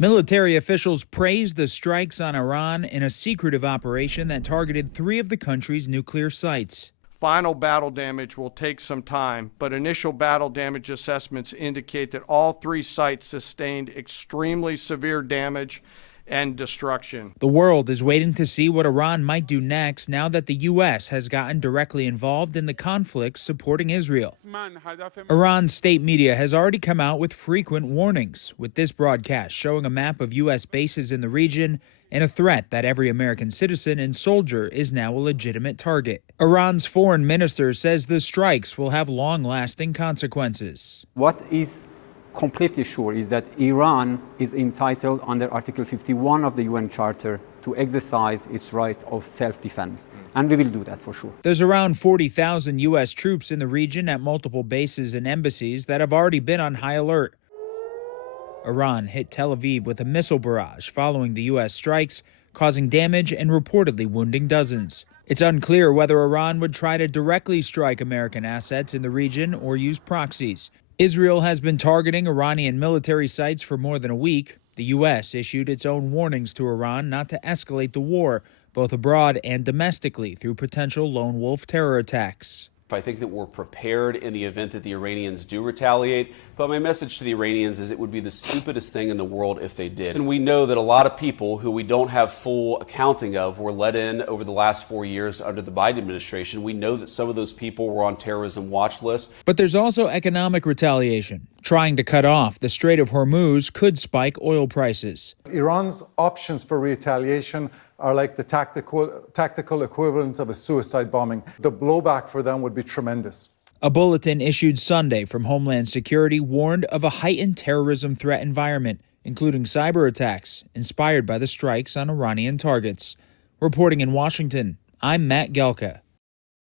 Military officials praised the strikes on Iran in a secretive operation that targeted 3 of the country's nuclear sites. Final battle damage will take some time, but initial battle damage assessments indicate that all 3 sites sustained extremely severe damage and destruction. The world is waiting to see what Iran might do next now that the U.S. has gotten directly involved in the conflict supporting Israel. Iran's state media has already come out with frequent warnings, with this broadcast showing a map of U.S. bases in the region and a threat that every American citizen and soldier is now a legitimate target. Iran's foreign minister says the strikes will have long-lasting consequences. What is completely sure is that Iran is entitled under Article 51 of the UN Charter to exercise its right of self-defense. And we will do that for sure. There's around 40,000 U.S. troops in the region at multiple bases and embassies that have already been on high alert. Iran hit Tel Aviv with a missile barrage following the U.S. strikes, causing damage and reportedly wounding dozens. It's unclear whether Iran would try to directly strike American assets in the region or use proxies. Israel has been targeting Iranian military sites for more than a week. The U.S. issued its own warnings to Iran not to escalate the war, both abroad and domestically, through potential lone wolf terror attacks. I think that we're prepared in the event that the Iranians do retaliate, but my message to the Iranians is it would be the stupidest thing in the world if they did. And we know that a lot of people who we don't have full accounting of were let in over the last 4 years under the Biden administration. We know that some of those people were on terrorism watch lists. But there's also economic retaliation. Trying to cut off the Strait of Hormuz could spike oil prices. Iran's options for retaliation are like the tactical equivalent of a suicide bombing. The blowback for them would be tremendous. A bulletin issued Sunday from Homeland Security warned of a heightened terrorism threat environment, including cyber attacks inspired by the strikes on Iranian targets. Reporting in Washington, I'm Matt Gelka.